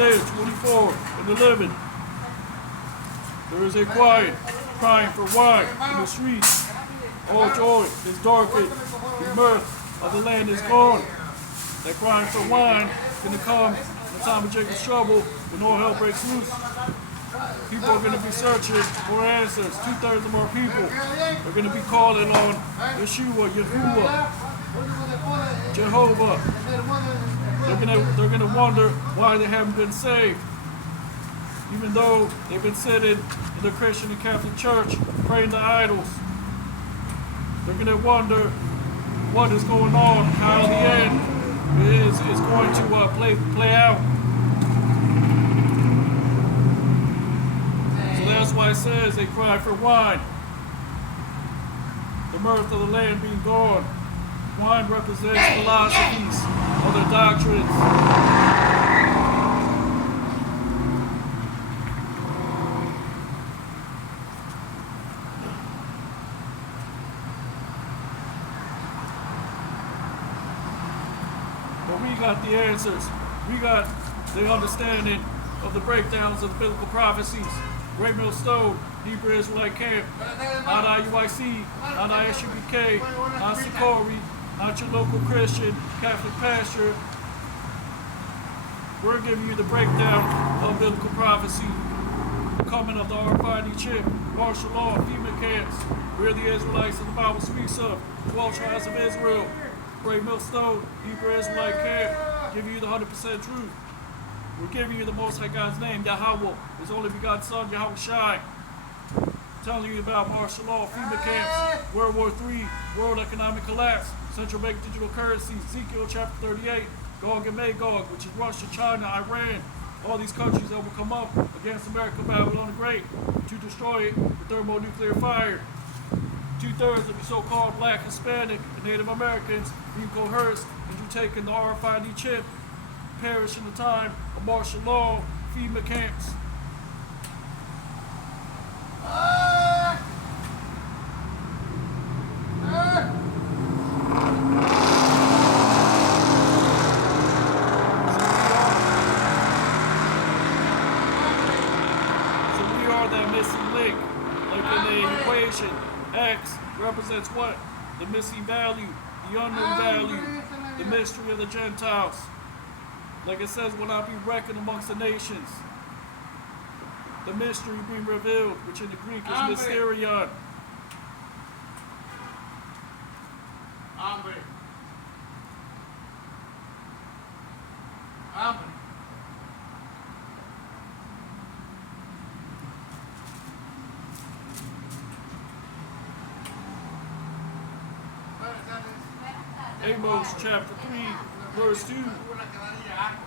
Isaiah 24:11. There is a quiet crying for wine in the streets. All joy is darkened. The mirth of the land is gone. That crying for wine is going to come in the time of Jacob's trouble when all hell breaks loose. People are going to be searching for answers. 2/3 of our people are going to be calling on Yeshua, Yahuwah, Jehovah. They're going to wonder why they haven't been saved. Even though they've been sitting in the Christian and Catholic Church praying to idols. They're going to wonder what is going on, how the end is going to play out. So that's why it says they cry for wine. The mirth of the land being gone. Wine represents philosophies, other doctrines. But we got the answers. We got the understanding of the breakdowns of the biblical prophecies. Great Millstone, Hebrew Israelite Camp, not IUIC, not ISUBK, not Sikori, not your local Christian Catholic pastor. We're giving you the breakdown of biblical prophecy. The coming of the RFID chip, martial law, FEMA camps. We're the Israelites that the Bible speaks of, 12 tribes of Israel. Great Millstone, Hebrew Israelite Camp, giving you the 100% truth. We're giving you the Most High God's name, Yahweh, His only begotten Son, Yahweh Shai. Telling you about martial law, FEMA camps, World War III, world economic collapse, central bank digital currency, Ezekiel chapter 38, Gog and Magog, which is Russia, China, Iran, all these countries that will come up against America, Babylon the Great, to destroy it with thermonuclear fire. 2/3 of the so-called Black, Hispanic, and Native Americans being coerced into taking the RFID chip, perish in the time of martial law, FEMA camps. So we are that missing link, like in the equation. X represents what? The missing value, the unknown value, the mystery of the Gentiles. Like it says, will not be reckoned amongst the nations. The mystery being revealed, which in the Greek is mysterion. Amen. Amos chapter 3, verse 2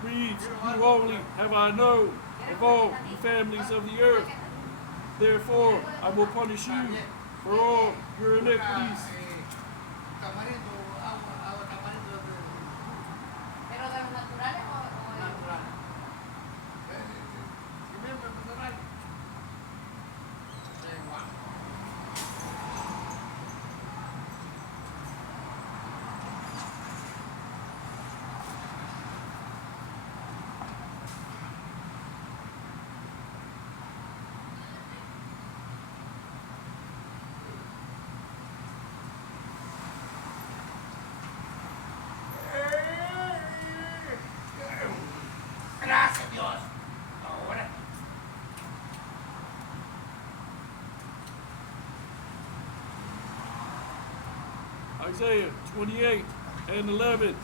reads, "You only have I known of all the families of the earth. Therefore I will punish you for all your iniquities." Gracias Dios. Ahora. Isaiah 28:11.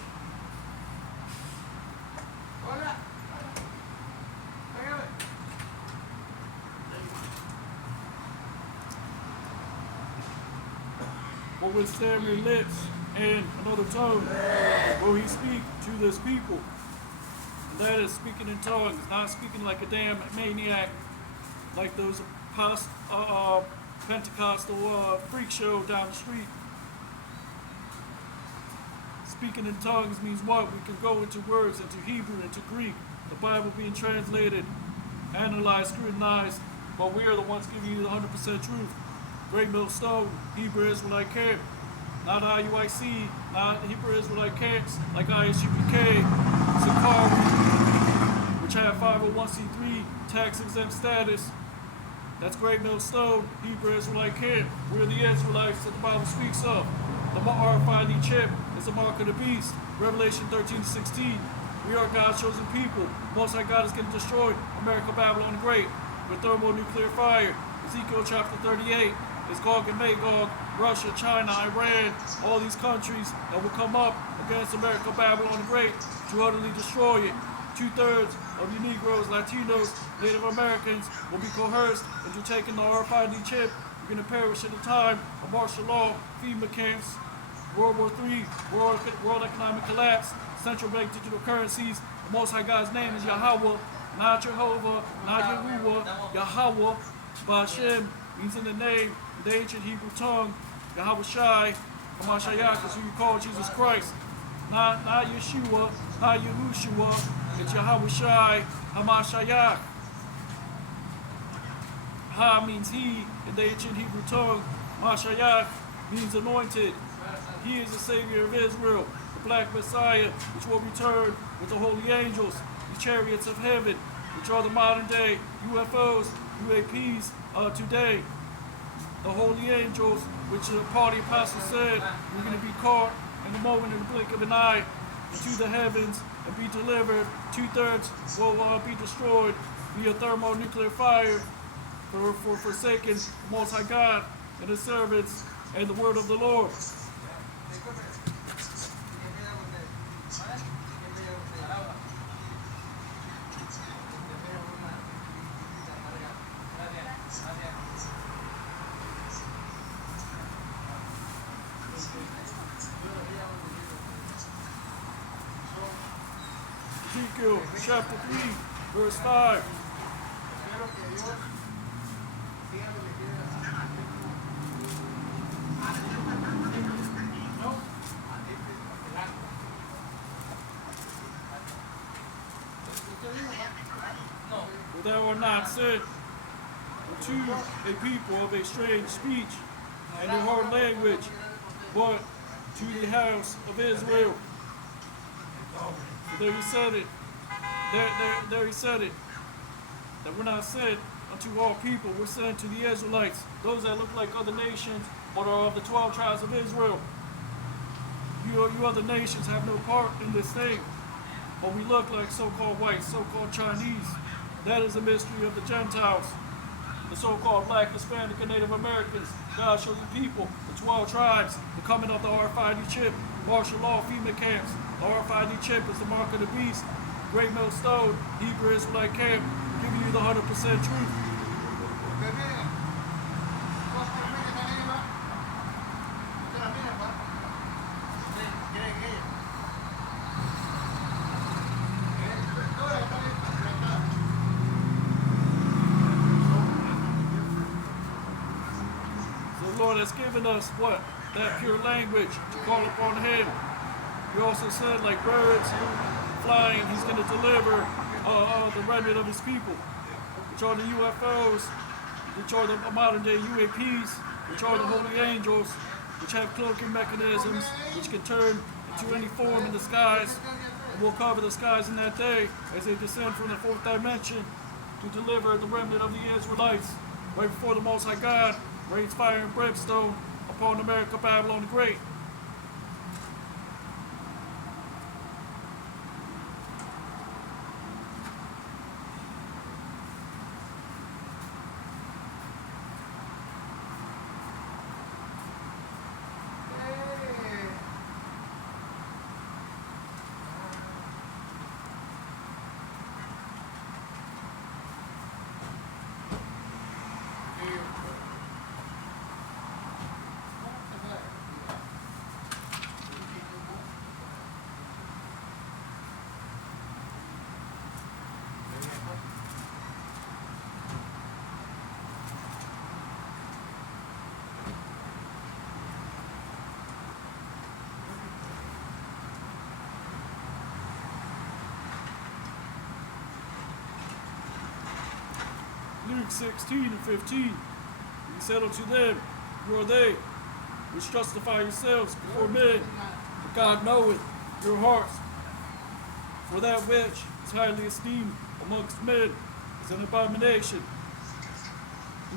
Hola. For with stammering lips and another tongue will he speak to this people. And that is speaking in tongues, not speaking like a damn maniac, like those Pentecostal freak show down the street. Speaking in tongues means what? We can go into words, into Hebrew, into Greek, the Bible being translated, analyzed, scrutinized, but we are the ones giving you the 100% truth. Great Millstone, Hebrew Israelite Camp, not IUIC, not Hebrew Israelite Camps like ISUBK, Sakari, which have 501c3 tax-exempt status. That's Great Millstone, Hebrew Israelite camp. We're the Israelites that the Bible speaks of. The RFID chip is the mark of the beast. Revelation 13:16. We are God's chosen people. Most High God is going to destroy America, Babylon the Great with thermonuclear fire. Ezekiel chapter 38 is Gog and Magog, Russia, China, Iran, all these countries that will come up against America, Babylon the Great to utterly destroy it. 2/3 of you Negroes, Latinos, Native Americans will be coerced into taking the RFID chip. You're going to perish at the time of martial law, FEMA camps, World War III, world economic collapse, central bank digital currencies. The Most High God's name is Yahweh, not Jehovah, not Yahuwah, Yahweh. Ba'Shem means in the name, in the ancient Hebrew tongue, Yahweh Shai, Hamashiach is who you call Jesus Christ. Not Yeshua, not Yahushua, it's Yahweh Shai, Hamashiach. Ha means he in the ancient Hebrew tongue. Mashiach means anointed. He is the Savior of Israel, the Black Messiah, which will return with the holy angels, the chariots of heaven, which are the modern day UFOs, UAPs today. The holy angels, which Paul the Apostle said, we're going to be caught in the moment, in the blink of an eye, into the heavens and be delivered. 2/3 will be destroyed via thermonuclear fire for forsaking the Most High God and His servants and the word of the Lord. Ezekiel chapter 3, verse 5. For thou art not sent to a people of a strange speech and a hard language, but to the house of Israel. So there he said it. There he said it. That we're not sent unto all people. We're sent to the Israelites, those that look like other nations, but are of the 12 tribes of Israel. You other nations have no part in this thing. But we look like so-called whites, so-called Chinese. That is a mystery of the Gentiles. The so-called Black, Hispanic, and Native Americans, God's chosen people, the 12 tribes, the coming of the RFID chip, martial law, FEMA camps. The RFID chip is the mark of the beast. Great Millstone, Hebrew Israelite camp, giving you the 100% truth. The Lord has given us what? That pure language to call upon Him. He also said, like birds flying, He's going to deliver the remnant of His people, which are the UFOs, which are the modern day UAPs, which are the holy angels, which have cloaking mechanisms, which can turn into any form in the skies, and will cover the skies in that day as they descend from the fourth dimension to deliver the remnant of the Israelites right before the Most High God rains fire and brimstone upon America, Babylon the Great. Luke 16 and 15. He said unto them, You are they which justify yourselves before men, but God knoweth your hearts. For that which is highly esteemed amongst men is an abomination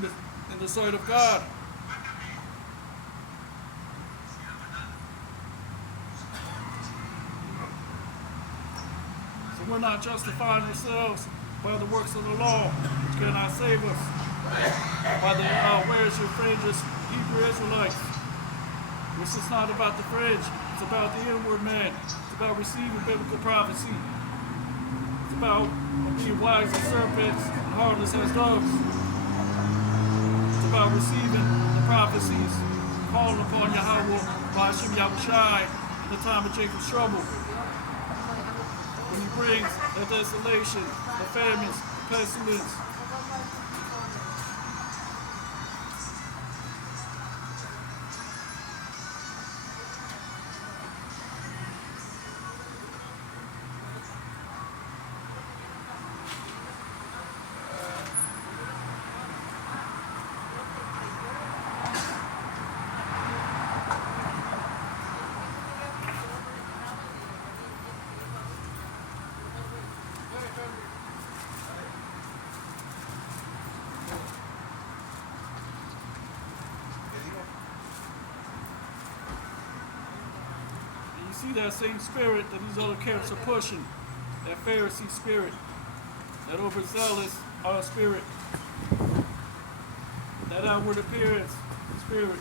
in the sight of God. So we're not justifying ourselves by the works of the law, which cannot save us, by the wears your fringes, Hebrew Israelites. This is not about the fringe, it's about the inward man. It's about receiving biblical prophecy. It's about being wise as serpents and harmless as doves. It's about receiving the prophecies, calling upon Yahweh by Hashem Yahushai in the time of Jacob's trouble. When he brings the desolation, the famines, the pestilence. See that same spirit that these other camps are pushing, that Pharisee spirit, that overzealous spirit, that outward appearance spirit.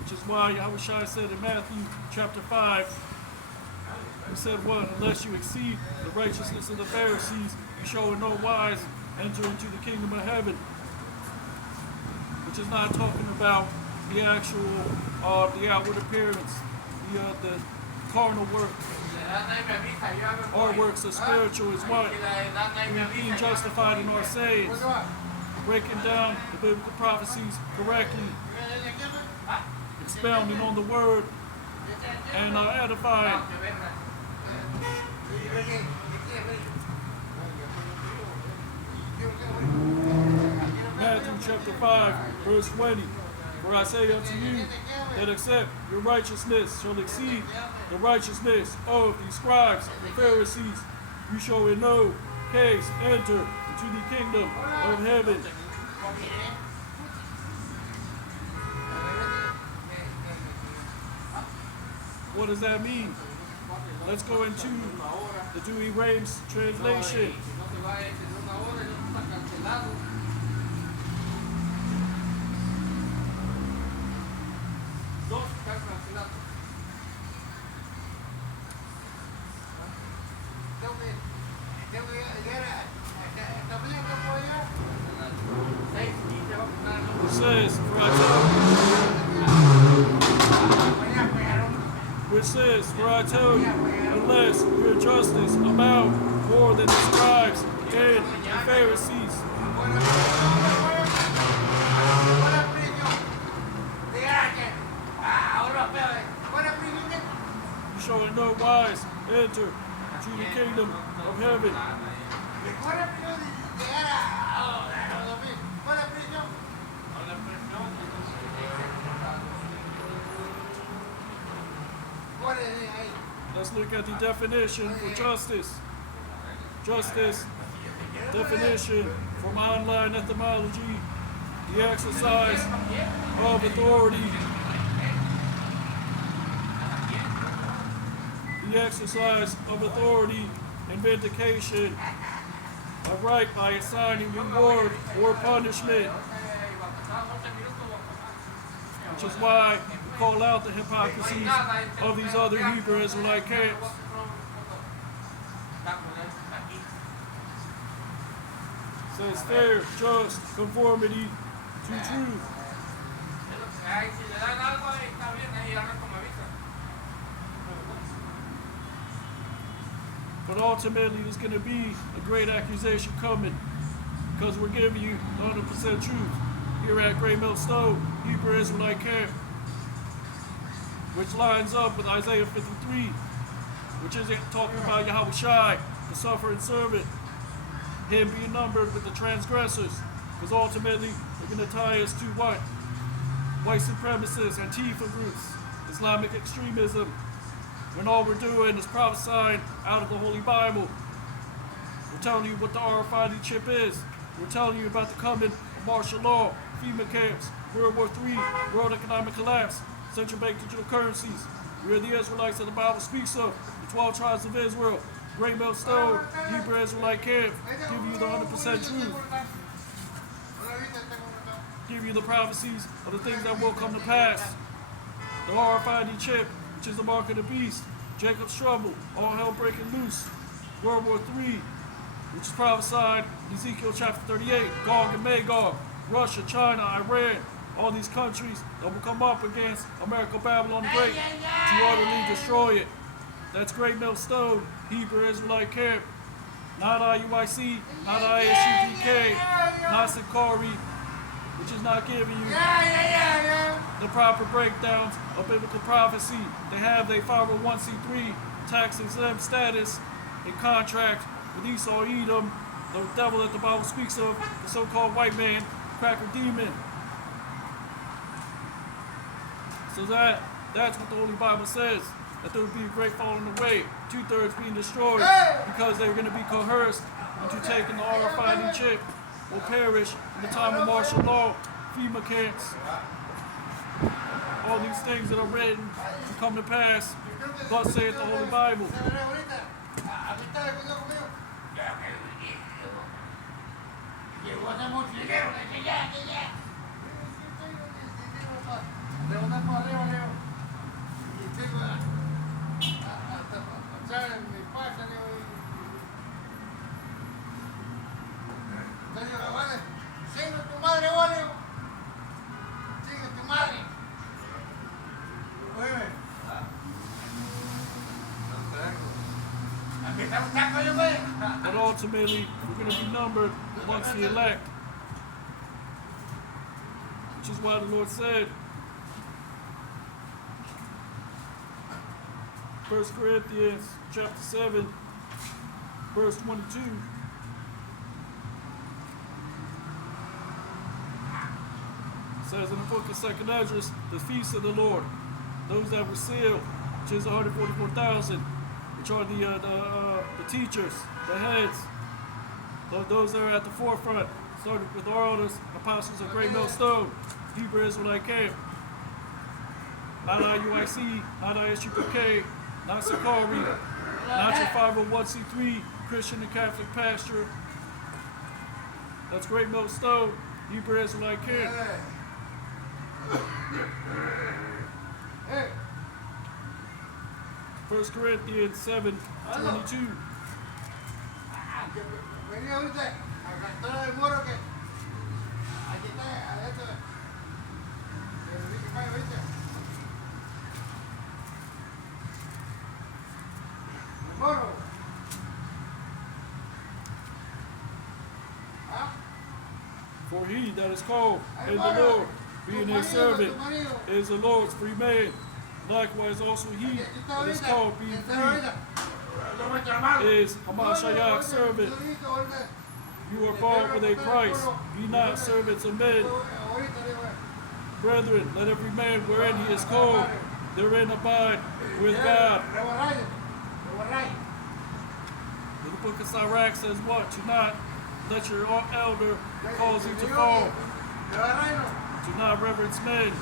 Which is why Yahushua said in Matthew chapter 5, he said, what? Unless you exceed the righteousness of the Pharisees, you shall in no wise enter into the kingdom of heaven. Which is not talking about the actual, the outward appearance, the carnal work. Our works are spiritual is what? We're being justified in our sayings, breaking down the biblical prophecies correctly, expounding on the word, and edifying. Matthew chapter 5, verse 20. For I say unto you, that except your righteousness shall exceed the righteousness of the scribes and Pharisees, you shall in no case enter into the kingdom of heaven. What does that mean? Let's go into the Dewey Rames translation. It says, for I tell you, unless your justice amount more than the scribes and the Pharisees, you shall in no wise enter into the kingdom of heaven. Let's look at the definition for justice. Justice, definition from online etymology, the exercise of authority. The exercise of authority and vindication of right by assigning reward or punishment. Which is why we call out the hypocrisies of these other Hebrew Israelite camps. Says fair, just, conformity to truth. But ultimately, there's going to be a great accusation coming because we're giving you 100% truth here at Great Mill Stone, Hebrew Israelite Camp, which lines up with Isaiah 53, which is talking about Yahushai, the suffering servant, him being numbered with the transgressors, because ultimately they're going to tie us to what? White supremacists, Antifa groups, Islamic extremism, when all we're doing is prophesying out of the Holy Bible. We're telling you what the RFID chip is. We're telling you about the coming of martial law, FEMA camps, World War III, world economic collapse, central bank digital currencies. We are the Israelites that the Bible speaks of, the 12 tribes of Israel, Great Millstone, Hebrew Israelite camp, give you the 100% truth. Give you the prophecies of the things that will come to pass. The RFID chip, which is the mark of the beast, Jacob's trouble, all hell breaking loose, World War III, which is prophesied in Ezekiel chapter 38, Gog and Magog, Russia, China, Iran, all these countries that will come up against America, Babylon the Great to utterly destroy it. That's Great Millstone, Hebrew Israelite camp, not IUIC, not ISUPK, not Sakari, which is not giving you the proper breakdowns of biblical prophecy. They have their 501c3 tax exempt status in contract with Esau Edom, the devil that the Bible speaks of, the so-called white man, cracker demon. So that's what the Holy Bible says, that there will be a great falling away, 2/3 being destroyed because they're going to be coerced into taking the RFID chip, will perish in the time of martial law, FEMA camps, all these things that are written to come to pass, thus saith the Holy Bible. But ultimately, we're going to be numbered amongst the elect. Which is why the Lord said, 1 Corinthians chapter 7, verse 22. Says in the book of 2nd Esdras, the feast of the Lord, those that were sealed, which is 144,000, which are the teachers, the heads, those that are at the forefront, started with our elders, apostles of Great Millstone, Hebrew Israelite camp, not IUIC, not ISUPK, not Sakari, not your 501c3 Christian and Catholic pasture. That's Great Millstone, Hebrew Israelite camp. 1 Corinthians 7:22. For he that is called in the Lord, being a servant, is the Lord's free man. Likewise also he that is called being free is Hamashiach's servant. You are bought with a price. Be not servants of men. Brethren, let every man wherein he is called, therein abide with God. The book of Sirach says what? Do not let your elder cause you to fall. Do not reverence men.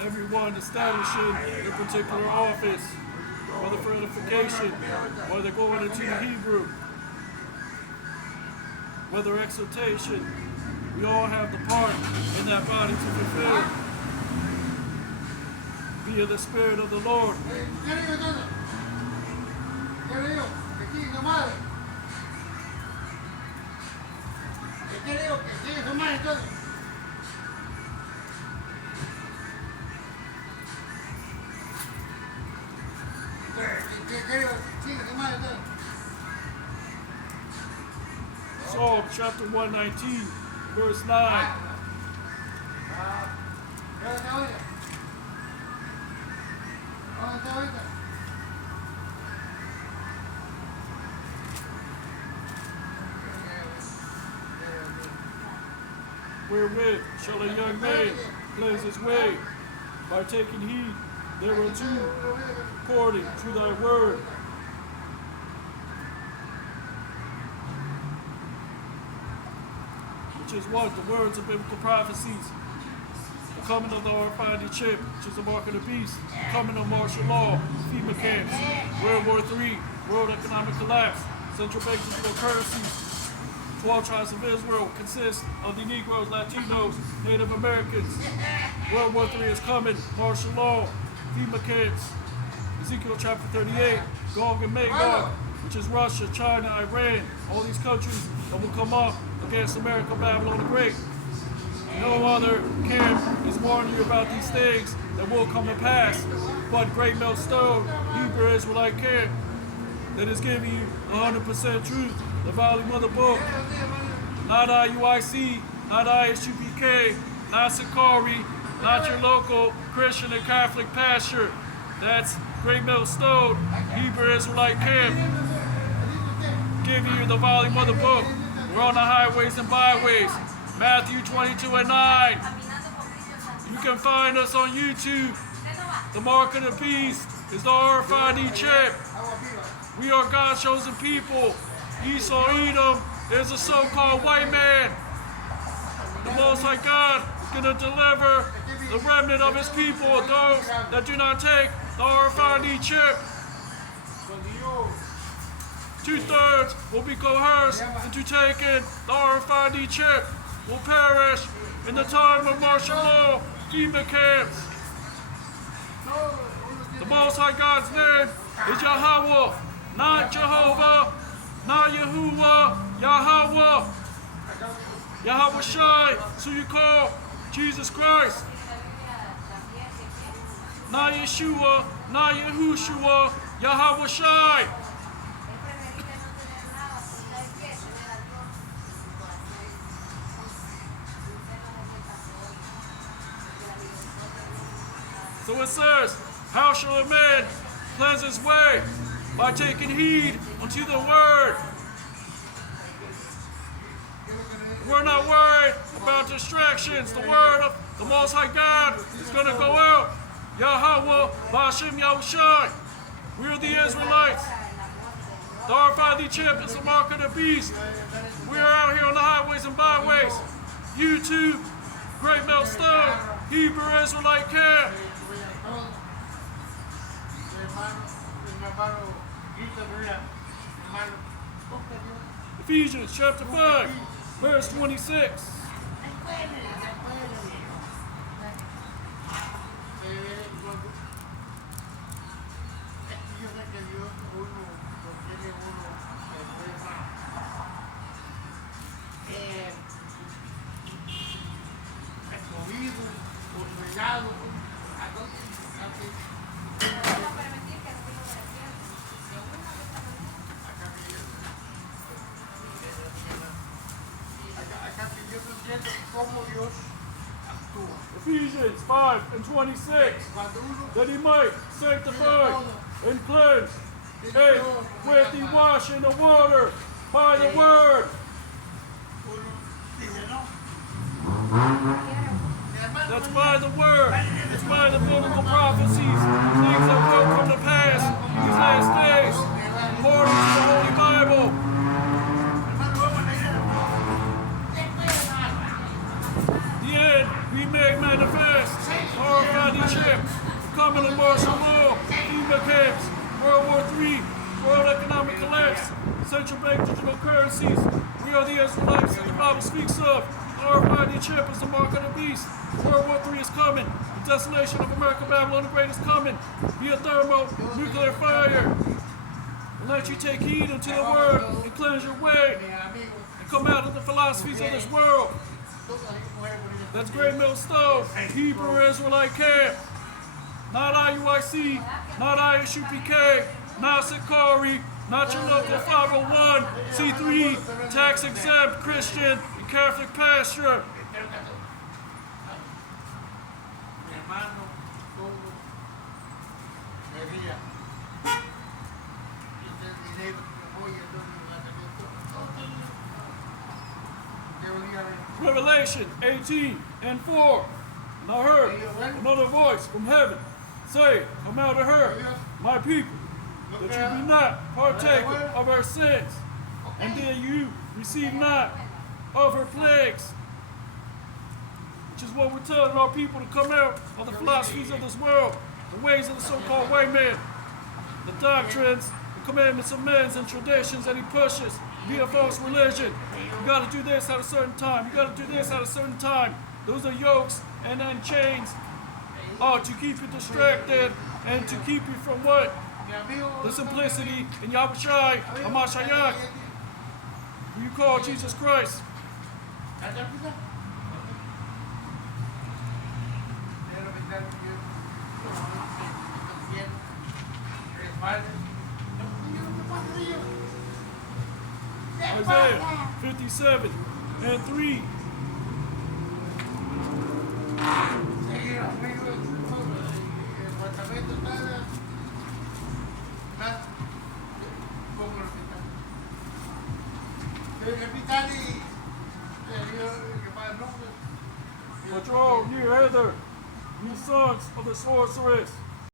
Everyone establishing a particular office, whether for edification, whether they're going into the Hebrew, whether exhortation, we all have the part in that body to fulfill via the Spirit of the Lord. Psalm chapter 119, verse 9. Wherewith shall a young man cleanse his way? By taking heed thereunto, according to thy word. Which is what? The words of biblical prophecies. The coming of the R5D chip, which is the mark of the beast. The coming of martial law, FEMA camps, World War III, world economic collapse, central bank digital currencies. 12 tribes of Israel consist of the Negroes, Latinos, Native Americans. World War III is coming, martial law, FEMA camps. Ezekiel chapter 38, Gog and Magog, which is Russia, China, Iran, all these countries that will come up against America, Babylon the Great. No other camp is warning you about these things that will come to pass, but Great Millstone, Hebrew Israelite camp, that is giving you 100% truth, the volume of the book, not IUIC, not ISUPK, not Sakari, not your local Christian and Catholic pastor. That's Great Millstone, Hebrew Israelite camp, giving you the volume of the book. We're on the highways and byways. Matthew 22 and 9. You can find us on YouTube. The mark of the beast is the RFID chip. We are God's chosen people. Esau Edom is a so-called white man. The Most High God is going to deliver the remnant of his people, those that do not take the RFID chip. 2/3 will be coerced into taking the RFID chip, will perish in the time of martial law, FEMA camps. The Most High God's name is Yahweh, not Jehovah, not Yahuwah, Yahweh. Yahweh Shai, so you call Jesus Christ. Not Yeshua, not Yahushua, Yahweh Shai. So it says, how shall a man cleanse his way? By taking heed unto the word. We're not worried about distractions. The word of the Most High God is going to go out. Yahweh, Ba'ashem Yahushai. We are the Israelites. The RFID chip is the mark of the beast. We are out here on the highways and byways. YouTube, Great Millstone, Hebrew Israelite camp. Ephesians chapter 5, verse 26. Ephesians 5 and 26, that he might sanctify and cleanse, and with the wash in the water by the word. That's by the word. It's by the biblical prophecies, things that will come to pass these last days, according to the Holy Bible. The end we make manifest. RFID chip, coming to martial law, FEMA camps, World War III, world economic collapse, central bank digital currencies. We are the Israelites that the Bible speaks of. RFID chip is the mark of the beast. World War III is coming. The desolation of America, Babylon the Great is coming. Via thermonuclear fire. And let you take heed unto the word and cleanse your way and come out of the philosophies of this world. That's Great Millstone, Hebrew Israelite camp. Not IUIC, not ISUPK, not Sakari, not your local 501c3 tax exempt Christian and Catholic pastor. Quería. Y este dinero que voy a Revelation 18 and 4. And I heard another voice from heaven say, come out of her, my people, that you be not partaker of her sins, and that you receive not of her plagues. Which is what we're telling our people to come out of the philosophies of this world, the ways of the so-called white man, the doctrines, the commandments of men and traditions that he pushes via false religion. You got to do this at a certain time. You got to do this at a certain time. Those are yokes and then chains to keep you distracted and to keep you from what? The simplicity in Yahushai, Hamashiach, who you call Jesus Christ. Isaiah 57 and 3. But draw near hither, ye sons of the sorceress.